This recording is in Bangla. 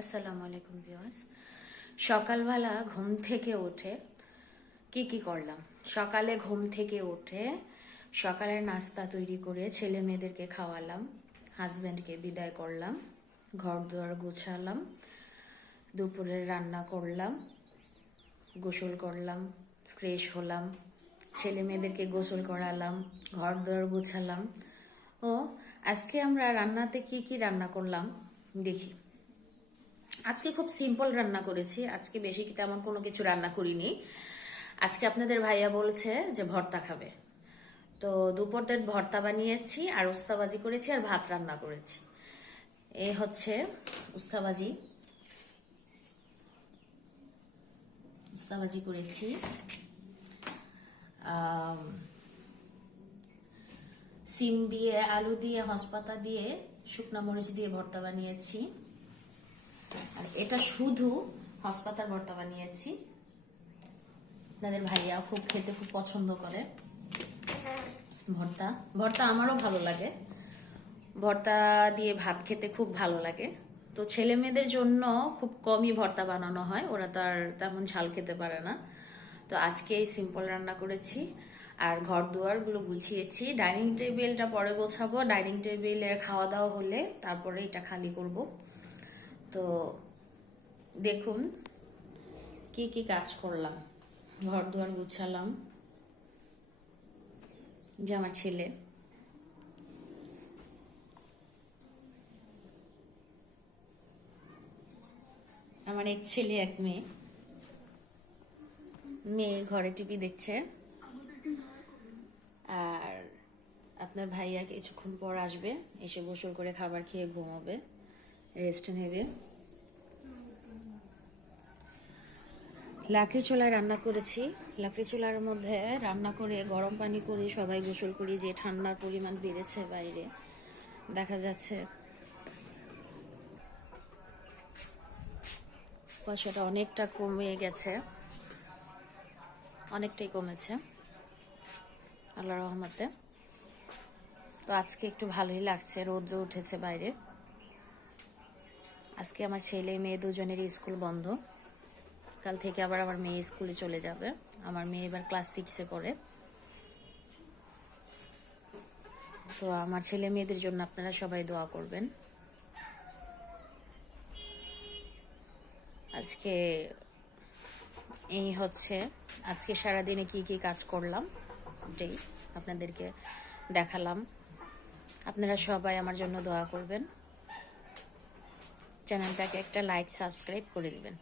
আসসালামু আলাইকুম ভিউয়ার্স। সকালবেলা ঘুম থেকে উঠে কি কি করলাম? সকালে ঘুম থেকে উঠে সকালের নাস্তা তৈরি করে ছেলে মেয়েদেরকে খাওয়ালাম হাজব্যান্ডকে বিদায় করলাম, ঘর দুয়ার গুছালাম, দুপুরের রান্না করলাম, গোসল করলাম, ফ্রেশ হলাম, ছেলে মেয়েদেরকে গোসল করালাম, ঘর দুয়ার গুছালাম। ও, আজকে আমরা রান্নাতে কি কি রান্না করলাম? দেখি। আজকে খুব সিম্পল রান্না করেছি। আজকে বেশি কি তেমন কোনো কিছু রান্না করিনি। আজকে আপনাদের ভাইয়া বলছে যে ভর্তা খাবে। তো দুপুর দুপুরের ভর্তা বানিয়েছি, আর উস্তাবাজি করেছি, আর ভাত রান্না করেছি। এ হচ্ছে উস্তাবাজি। উস্তাবাজি করেছি। সিম দিয়ে, আলু দিয়ে হসপাতা দিয়ে, শুকনা মরিচ দিয়ে ভর্তা বানিয়েছি। আর এটা শুধু হসপাতার ভর্তা বানিয়েছি আপনাদের ভাইয়া খুব খেতে খুব পছন্দ করে। ভর্তা। ভর্তা আমারও ভালো লাগে। ভর্তা দিয়ে ভাত খেতে খুব ভালো লাগে। তো ছেলে মেয়েদের জন্য খুব কমই ভর্তা বানানো হয়। ওরা তো আর তেমন ঝাল খেতে পারে না। তো আজকে এই সিম্পল রান্না করেছি। আর ঘর দুয়ারগুলো গুছিয়েছি। ডাইনিং টেবিলটা পরে গোছাবো। ডাইনিং টেবিলের খাওয়া দাওয়া হলে তারপরে এটা খালি করব। তো দেখুন, কি কি কাজ করলাম। ঘর দুয়ার গুছালাম। যে আমার ছেলে। আমার এক ছেলে, এক মেয়ে। মেয়ে ঘরে টিভি দেখছে। আর আপনার ভাইয়া কিছুক্ষণ পর আসবে, এসে গোসল করে খাবার খেয়ে ঘুমাবে। রেস্ট নেবে। লাকড়ি চুলায় রান্না করেছি। লাকড়ি চুলার মধ্যে রান্না করে গরম পানি করে সবাই গোসল করি যে ঠান্ডার পরিমাণ বেড়েছে বাইরে। দেখা যাচ্ছে কুয়াশাটা অনেকটা কমে গেছে। অনেকটাই কমেছে আল্লাহ রহমতে। তো আজকে একটু ভালোই লাগছে, রৌদ্র উঠেছে বাইরে। আজকে আমার ছেলে মেয়ে দুজনেরই স্কুল বন্ধ। কাল থেকে আবার আমার মেয়ে স্কুলে চলে যাবে। আমার মেয়ে এবার ক্লাস সিক্সে পড়ে। তো আমার ছেলে মেয়েদের জন্য আপনারা সবাই দোয়া করবেন। আজকে এই হচ্ছে, আজকে সারাদিনে কি কি কাজ করলাম এটাই আপনাদেরকে দেখালাম। আপনারা সবাই আমার জন্য দোয়া করবেন। চ্যানেলটাকে একটা লাইক সাবস্ক্রাইব করে দিবেন।